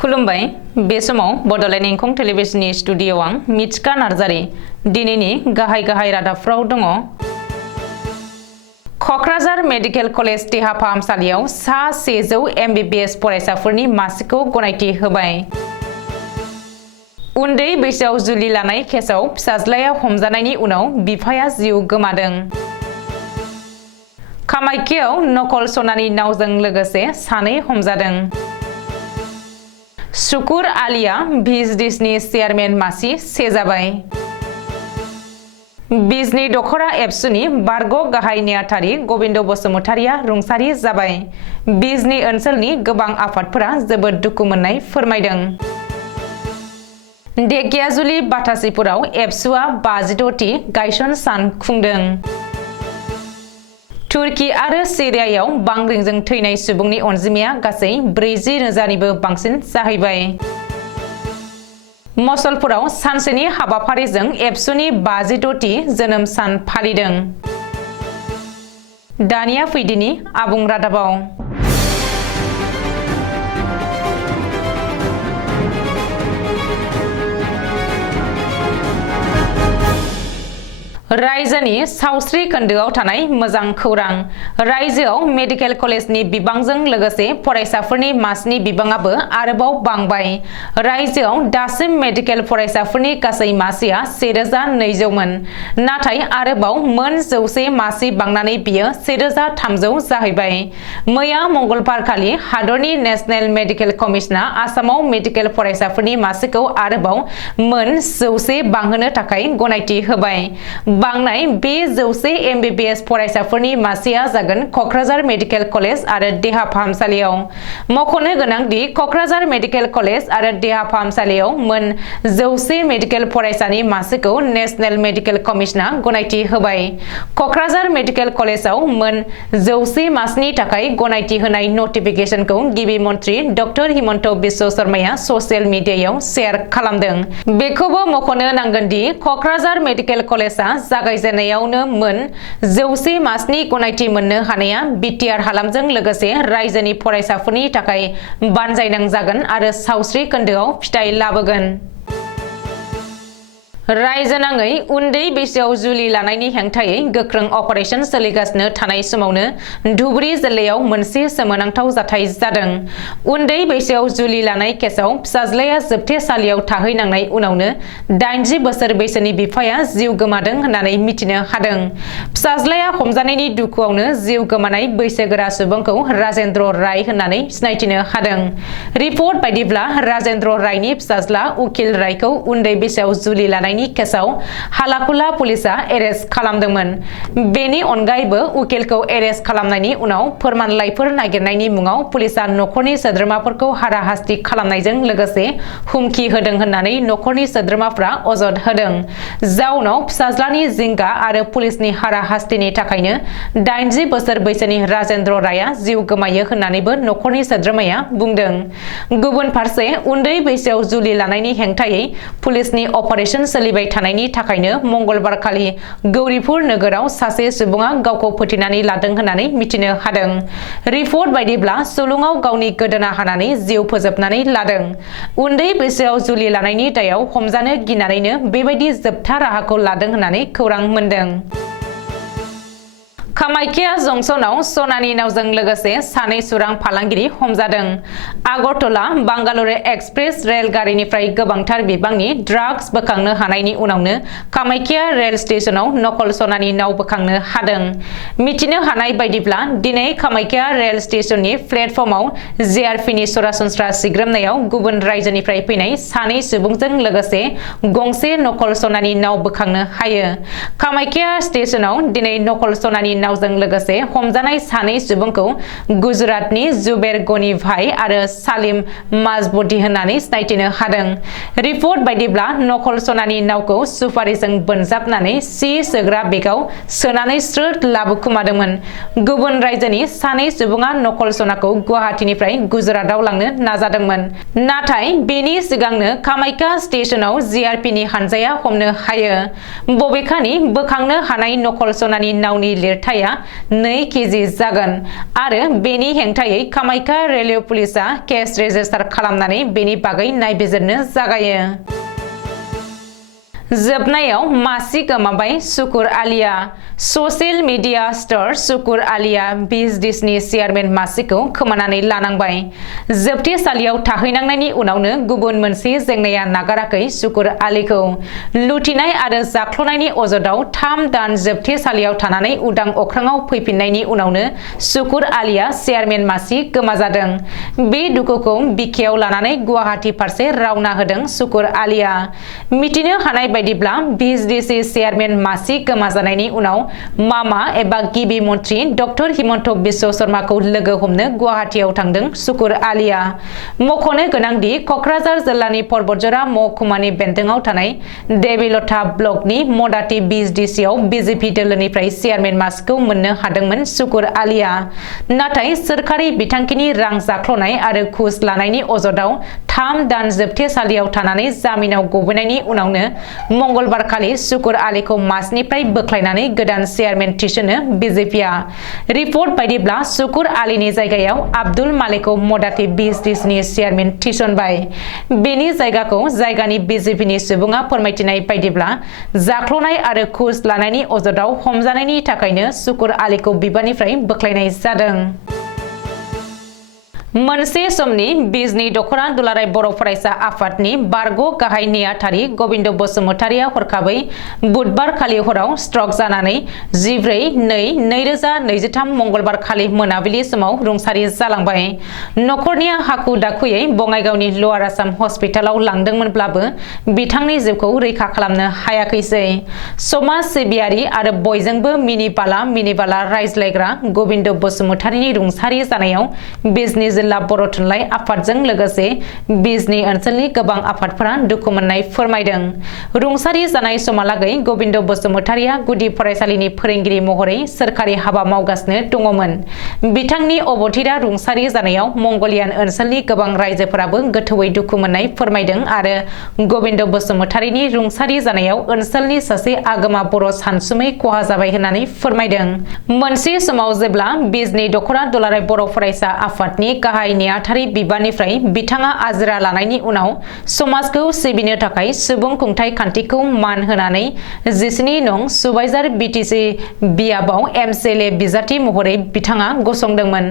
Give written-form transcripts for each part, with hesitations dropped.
खुलुमबाय बे समाव बडोलेण्ड एंखं टेलिभिजननि स्टुडियोआव आं मिथिका नार्जारी दिनैनि गाहाय रादाबफ्राव दङ। कक्राझार मेडिकेल कलेज देहा फाहामसालियाव सा 100 MBBS फरायसाफोरनि मासिखौ गनायथि होबाय। उन्दै बैसोआव जुलि लानाय केसआव फिसाज्लाया हमजानायनि उनाव बिफाया जिउ गोमादों। कामाख्याआव नकल सनानि नावजों लोगोसे सानै हमजादों। शुकुर आलिया भिजडिसनि चेयारमेन मासि सेजाबाय। बिजनी दखरा एबसुनि बारग' गाहाय नेहाथारि गबिन्द बसुमतारिया रुंसारि जाबाय। बिजनी ओनसोलनि गोबां आफादफोरा जोबोद दुखु मोननाय फोरमायदों। धेकियाजुलि बाथासिपुराव एबसुआ 52थि गायसन सान खुंदों। तुर्की आरो सिरियायाव बांग्रिंजों थैनाय सुबुंनि अनजिमाया गासै 40,000निबो बांसिन जाहैबाय। मसलपुराव सानसेनि हाबाफारिजों एबसुनि 56थि जोनोम सान फालिदों। दानिया फैदिनि आबुं रादाबाव। रायजोनि सावस्रि खोन्दोआव थानाय मोजां खौरां। रायजोआव मेडिकेल कलेजनि बिबांजों लोगोसे फरायसाफोरनि मासिनि बिबाङाबो आरोबाव बांबाय। रायजोआव दासिम मेडिकेल फरायसाफोरनि गासै मासिया 1200 मोन। नाथाय आरोबाव मोन 100 मासि बांनानै बियो 1300 जाहैबाय। मैया मंगलबारखालि हादरनि नेशनेल मेडिकेल कमिशना आसामाव मेडिकेल फरायसाफोरनि मासिखौ आरोबाव मोन 100 बांहोनो थाखाय गनायथि होबाय। बांनाय बे 100 MBBS फरायसाफोरनि मासिया जागोन कक्राझार मेडिकेल कलेज आरो देहा फाहामसालियाव। मख'नो गोनांदि कक्राझार मेडिकेल कलेज आरो देहा फाहामसालियाव मोन 100 मेडिकेल फरायसानि मासिखौ नेशनेल मेडिकेल कमिशना गनायथि होबाय। कक्राझार मेडिकेल कलेजाव मोन 100 मासिनि थाखाय गनायथि होनाय नटिफिकेशनखौ गिबि मन्थ्रि डक्टर हिमन्त बिश्व शर्माया ससियेल मिडियायाव शेयार खालामदों। बेखौबो मख'नो नांगोनदि कक्राझार मेडिकेल कलेजआ जागायजेननायावनो मोन 100 मासनि गनायथि मोननो हानाया बिटिआर हालामजों लोगोसे रायजोनि फरायसाफोरनि थाखाय बानजायनां जागोन आरो सावस्रि खोन्दोआव फिथाय लाबोगोन। रायजोनाङै उन्दै बैसोआव जुलि लानायनि हेंथायै गोख्रों अपारेशन सोलिगासिनो थानाय समावनो धुबुरी जिल्लायाव मोनसे सोमोनांथाव जाथाय जादों। उन्दै बैसोआव जुलि लानाय केसआव फिसाज्लाया जोबथेसालियाव थाहैनांनाय उनावनो 80 बोसोर बैसोनि बिफाया जिउ गोमादों होननानै मिथिनो हादों। फिसाज्लाया हमजानायनि दुखुआवनो जिउ गोमानाय बैसोगोरा सुबुंखौ राजेन्द्र राय होननानै सिनायथिनो हादों। रिपर्ट बायदिब्ला राजेन्द्र रायनि फिसाज्ला उकिल रायखौ उन्दै बैसोआव जुलि लानायनि केसआव हालाकुला पुलिसआ एरेस्ट खालामदोंमोन। बेनि अनगायैबो उकिलखौ एरेस्ट खालामनायनि उनाव फोरमानलाइफोर नागिरनायनि मुङाव पुलिसआ नखरनि सोद्रोमाफोरखौ हाराहास्ति खालामनायजों लोगोसे हुमखि होदों होननानै नखरनि सोद्रोमाफ्रा अजद होदों। जाउनाव फिसाज्लानि जिंगा आरो पुलिसनि हाराहास्तिनि थाखायनो 80 बोसोर बैसोनि राजेन्द्र रायआ जिउ गोमायो होननानैबो नखरनि सोद्रोमाया बुंदों। गुबुन फारसे उन्दै बैसोआव जुलि लानायनि हेंथायै पुलिसनि अपारेशन सोलिबाय थानायनि थाखायनो मंगलबारखालि गौरीपुर नोगोराव सासे सुबुङा गावखौ फोथैनानै लादों होननानै मिथिनो हादों। रिपर्ट बायदिब्ला सुलुङाव गावनि गोदोना हानानै जिउ फोजोबनानै लादों। उन्दै बैसोआव जुलि लानायनि दायाव हमजानो गिनानैनो बेबायदि जोबथा राहाखौ लादों होननानै खौरां मोनदों। कामाख्या जंक्शनाव सनानि नावजों लोगोसे सानै सुरां फालांगिरि हमजादों। आगरतला बांगालुरु एक्सप्रेस रेलगारिनिफ्राय गोबांथार बिबांनि ड्राग्स बोखांनो हानायनि उनावनो कामाख्या रेल स्टेशनाव नकल सनानि नाव बोखांनो हादों। मिथिनो हानाय बायदिब्ला दिनै कामाख्या रेल स्टेशननि प्लेटफर्मआव जेआरपिनि सरासनस्रा सिग्रोमनायाव गुबुन रायजोनिफ्राय फैनाय सानै सुबुंजों लोगोसे गंसे नकल सनानि नाव बोखांनो हायो। कामाख्या स्टेशनाव दिनै नकल सनानि नावजों लोगोसे हमजानाय सानै सुबुंखौ गुजरातनि जुबेर गनी भाई आरो सालिम माजबुद्दि होननानै सिनायथिनो हादों। रिपर्ट बायदिब्ला नकल सनानि नावखौ सुपारिजों बोनजाबनानै सि सोग्रा बेगाव सोनानै स्रोद लाबोखुमादोंमोन। गुबुन रायजोनि सानै सुबुङा नकल सनाखौ गुवाहाटीनिफ्राय गुजरातआव लांनो नाजादोंमोन। नाथाय बेनि सिगांनो कामाख्या स्टेशनाव जेआरपिनि हानजाया हमनो हायो। बबेखानि बोखांनो हानाय नकल सनानि नावनि लिरथाय जखाया 2 केजि जागोन आरो बेनि हेंथायै कामाख्या रेलवे पुलिसा केस रेजिस्टार खालामनानै बेनि बागै नायबिजिरनो जागायो। जोबनायाव मासि गोमाबाय सुकुर आलिया। ससियेल मिडिया स्टार सुकुर आलिया बिजनेसनि चेयारमेन मासिखौ खोमानानै लानांबाय। जोबथेसालियाव थाहैनांनायनि उनावनो गुबुन मोनसे जेंनाया नागाराखै सुकुर आलिखौ। लुथिनाय आरो जाख्ल'नायनि अजदाव 3 दान जोबथेसालियाव थानानै उदां अख्राङाव फैफिननायनि उनावनो सुकुर आलिया चेयारमेन मासि गोमाजादों। बे दुखुखौ बिखायाव लानानै गुवाहाटी फारसे रावना होदों सुकुर आलिया। मिथिनो हानाय बायदिब्ला बिजनेसनि चेयारमेन मासि गोमाजानायनि उनाव मामा एबा गिबि मन्त्रि डक्टर हिमन्त बिश्व शर्माखौ लोगो हमनो गुवाहाटीयाव थांदों सुकुर आलिया। मख'नो गोनांदि क'क्राझार जिल्लानि पर्बतजरा महकुमानि बेन्दोङाव थानाय देबिलथा ब्लकनि मदाति बिजडिसिआव बिजेपि दोलोनिफ्राय चेयारमेन मासिखौ मोननो हादोंमोन सुकुर आलिया। नाथाय सोरखारि बिथांखिनि रां जाख्ल'नाय आरो घुस लानायनि अजदाव 3 दान जोबथेसालियाव थानानै जामिनाव गबोनायनि उनावनो मंगलबारखालि सुकुर आलिखौ मासिनिफ्राय बोख्लायनानै गोदान चेयारमेन थिसनो बिजेपिआ। रिपर्ट बायदिब्ला सुकुर आलिनि जायगायाव आब्दुल मालिकखौ मदाति बिजडिसिनि चेयारमेन थिसनबाय। बेनि जायगाखौ जायगानि बिजेपिनि सुबुङा फोरमायथिनाय बायदिब्ला जाख्ल'नाय आरो घुस लानायनि अजदाव हमजानायनि थाखायनो सुकुर आलिखौ बिबाननिफ्राय बोख्लायनाय जादों। मोनसे समनि बिजनी दख'रा दुलाराय बर' फरायसा आफादनि बारग' गाहाय नेहाथारि गबिन्द बसुमतारिया हरखाबै बुधबार खालि हराव स्ट्रक जानानै 14/2/2023 मंगलबार खालि मोनाबिलि समाव रुंसारि जालांबाय। नखरनिया हाखु दाखुयै बङाइगावनि लवार आसाम हस्पिटालाव लांदोंमोनब्लाबो बिथांनि जिउखौ रैखा खालामनो हायाखैसै। समाज सिबियारि आरो बयजोंबो मिनिबाला रायज्लायग्रा गबिन्द बसुमतारिनि रुंसारि जानायाव बिजनी जिल्ला बर' थुनलाइ आफादजों लोगोसे बिजनी ओनसोलनि गोबां आफादफोरा दुखु मोननाय फोरमायदों। रुंसारि जानाय समहालागै गबिन्द बसुमतारिया गुदि फरायसालिनि फोरोंगिरि महरै सोरखारि हाबा मावगासिनो दङमोन। बिथांनि अबथिरा रुंसारि जानायाव मंगलियान ओनसोलनि गोबां रायजोफोराबो गोथौयै दुखु मोननाय फोरमायदों आरो गबिन्द बसुमतारिनि रुंसारि जानायाव ओनसोलनि सासे आगोमा बर' सानसुमै खहा जाबाय होननानै फोरमायदों। मोनसे समाव जेब्ला बिजनी दख'रा दुलाराय बर' फरायसा आफादनि गाहाय नेहाथारि बिबाननिफ्राय बिथाङा आजिरा लानायनि उनाव समाजखौ सिबिनो थाखाय सुबुं खुंथाय खान्थिखौ मान होनानै 17 नं सुबाइजार बिटिसि बियाबाव एमसिएलए बिजाथि महरै बिथाङा गसंदोंमोन।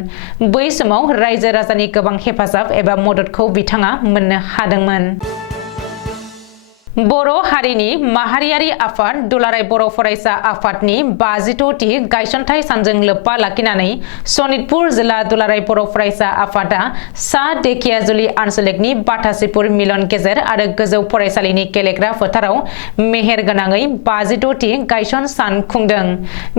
बै समाव रायजो राजानि गोबां हेफाजाब एबा मददखौ बिथाङा मोननो हादोंमोन। बर' हारिनि माहारियारि आफाद दुलाराय बर' फरायसा आफादनि 52थि गायसनथाइ सानजों लोब्बा लाखिनानै सनितपुर जिल्ला दुलाराय बर' फरायसा आफादा सा धेकियाजुलि आनसलिकनि बाथासिपुर मिलन गेजेर आरो गोजौ फरायसालिनि गेलेग्रा फोथाराव मेहेरगोनाङै 52थि गायसन सान खुंदों।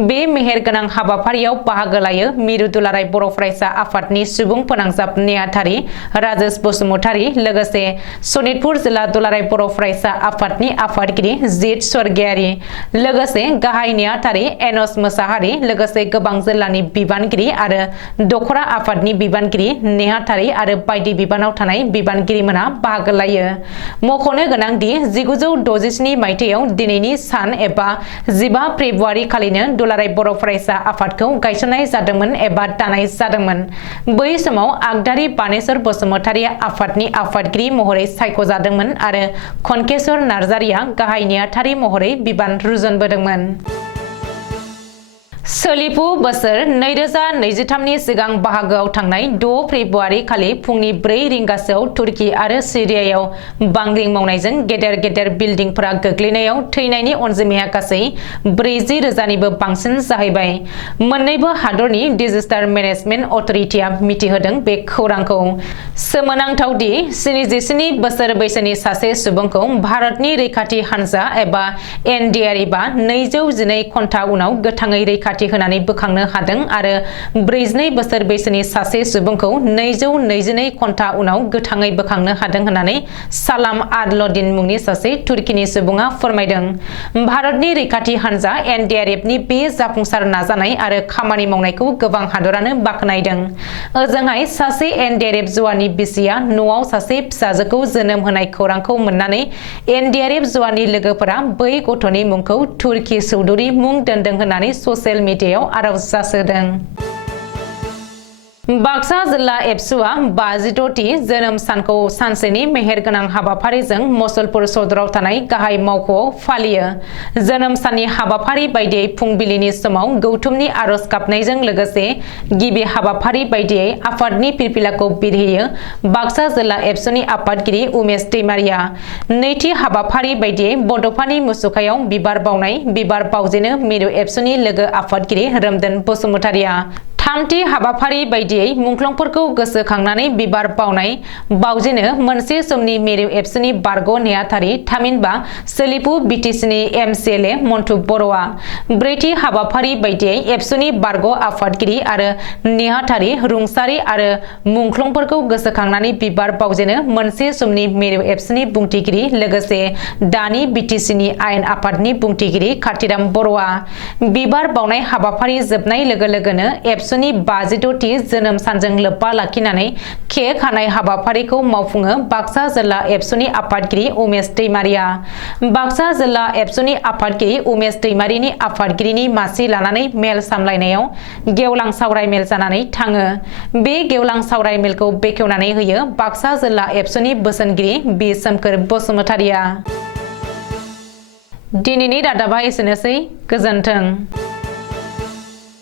बे मेहेरगोनां हाबाफारियाव बाहागो लायो मिरु दुलाराय बर' फरायसा आफादनि सुबुं फोनांजाब नेहाथारि राजेश बसुमतारि, लोगोसे सनितपुर जिल्ला दुलाराय बर' फरायसा आफादनि आफादगिरि जित स्वर्गियारि, लोगोसे गाहाय नेहाथारि एनस मोसाहारि, लोगोसे गोबां जिल्लानि बिबानगिरि आरो दख'रा आफादनि बिबानगिरि नेहाथारि आरो बायदि बिबानाव थानाय बिबानगिरिमोना बाहागो लायो। मख'नो गोनांदि 1967 मायथाइयाव दिनैनि सान एबा 15 फेब्रुआरि खालिनो दुलाराय बर' फरायसा आफादखौ गायसननाय जादोंमोन एबा दानाय जादोंमोन। बै समाव आगदारि बानेश्वर बसुमतारिया आफादनि आफादगिरि महरै सायख'जादोंमोन आरो खनकेश्वर नार्जारिया गाहाय नेहाथारि महरै बिबान रुजुनबोदोंमोन। सोलिफु बोसोर 2023 नि सिगां बाहागोआव थांनाय 6 फेब्रुआरि खालि फुंनि 4 रिंगासोआव तुर्की आरो सिरियायाव बांग्रिं मावनायजों गेदेर बिल्डिंफोरा गोग्लैनायाव थैनायनि अनजिमाया गासै 40,000निबो बांसिन जाहैबाय। मोन्नैबो हादरनि डिजास्टार मेनेजमेन्ट अथरिटिया मिथिहोदों बे खौरांखौ। सोमोनांथावदि 77 बोसोर बैसोनि सासे सुबुंखौ भारतनि रैखाथि हानजा एबा एनडिआरएफआ 212 घन्टा उनाव गोथाङै रैखाथि होनानै बोखांनो हादों आरो 42 बोसोर बैसोनि सासे सुबुंखौ 222 घन्टा उनाव गोथाङै बोखांनो हादों होननानै सालाम आदलदिन मुंनि सासे तुर्कीनि सुबुङा फोरमायदों। भारतनि रैखाथि हानजा एनडिआरएफनि बे जाफुंसार नाजानाय आरो खामानि मावनायखौ गोबां हादरानो बाख्नायदों। ओजोंहाय सासे एनडिआरएफ जवाननि बिसिया न'आव सासे फिसाजोखौ जोनोम होनाय खौरांखौ मोननानै एनडिआरएफ जवाननि लोगोफोरा बै गथ'नि मुंखौ तुर्की चौधुरी मुं दोनदों होननानै ससियेल कमिटियाव आर'ज जासोदों। बाक्सा जिल्ला एबसुआ 56थि जोनोम सानखौ सानसेनि मेहेरगोनां हाबाफारिजों मसलपुर सदराव थानाय गाहाय मावख'आव फालियो। जोनोम साननि हाबाफारि बायदियै फुंबिलिनि समाव गौथुमनि आर'ज गाबनायजों लोगोसे गिबि हाबाफारि बायदियै आफादनि फिरफिलाखौ बिरहोयो बाक्सा जिल्ला एबसुनि आफादगिरि उमेश दैमारिया। नैथि हाबाफारि बायदियै बड'फानि मुसुखायाव बिबार बावनाय बिबार बावजेनो मिरु एबसुनि लोगो आफादगिरि रोमदोन बसुमतारिया। थामथि हाबाफारि बायदियै मुंख्लंफोरखौ गोसोखांनानै बिबार बावनाय बावजेनो मोनसे समनि मिरु एबसुनि बारग' नेहाथारि थामहिनबा सोलिफु बिटिसिनि एमसिएलए मन्टु बर'आ। ब्रैथि हाबाफारि बायदियै एबसुनि बारग' आफादगिरि आरो नेहाथारि रुंसारि आरो मुंख्लंफोरखौ गोसोखांनानै बिबार बावजेनो मोनसे समनि मिरु एबसुनि बुंथिगिरि लोगोसे दानि बिटिसिनि आयेन आफादनि बुंथिगिरि काथिराम बर'आ। बिबार बावनाय हाबाफारि जोबनाय लोगो लोगोनो एबसुनि 56थि जोनोम सानजों लोब्बा लाखिनानै केक हानाय हाबाफारिखौ मावफुङो बाक्सा जिल्ला एबसुनि आफादगिरि उमेश दैमारिया। बाक्सा जिल्ला एबसुनि आफादगिरि उमेश दैमारिनि आफादगिरिनि मासि लानानै मेल सामलायनायाव गेवलां सावराय मेल जानानै थाङो। बे गेवलां सावराय मेलखौ बेखेवनानै होयो बाक्सा जिल्ला एबसुनि बोसोनगिरि बि सोमखोर बसुमतारिया। दिनैनि रादाबा एसेनोसै। गोजोन्थों।